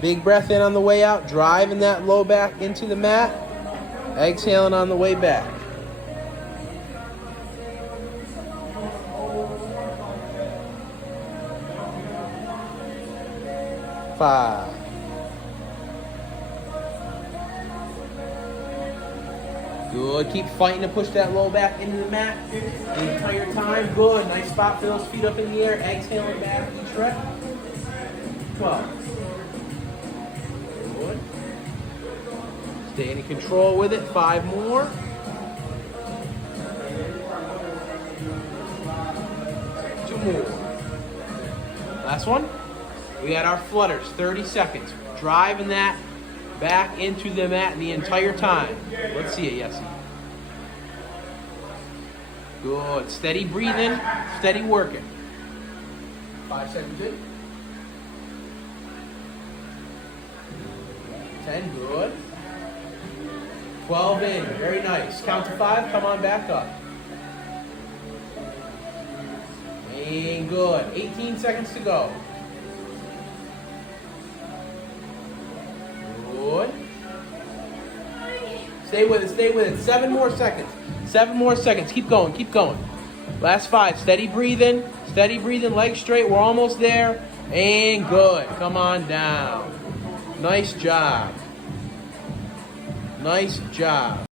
Big breath in on the way out, driving that low back into the mat. Exhaling on the way back. 5. Good. Keep fighting to push that low back into the mat the entire time. Good. Nice spot for those feet up in the air. Exhaling back each rep. 12. Good. Stay in control with it. 5 more. 2 more. Last one. We got our flutters. 30 seconds. Driving that back into the mat the entire time. Let's see it, Yesi. Good. Steady breathing, steady working. 5 seconds in. 10, good. 12 in, very nice. Count to 5, come on back up. And good. 18 seconds to go. Good. Stay with it, stay with it. 7 more seconds. 7 more seconds. Keep going, keep going. Last 5. Steady breathing, legs straight. We're almost there. And good. Come on down. Nice job. Nice job.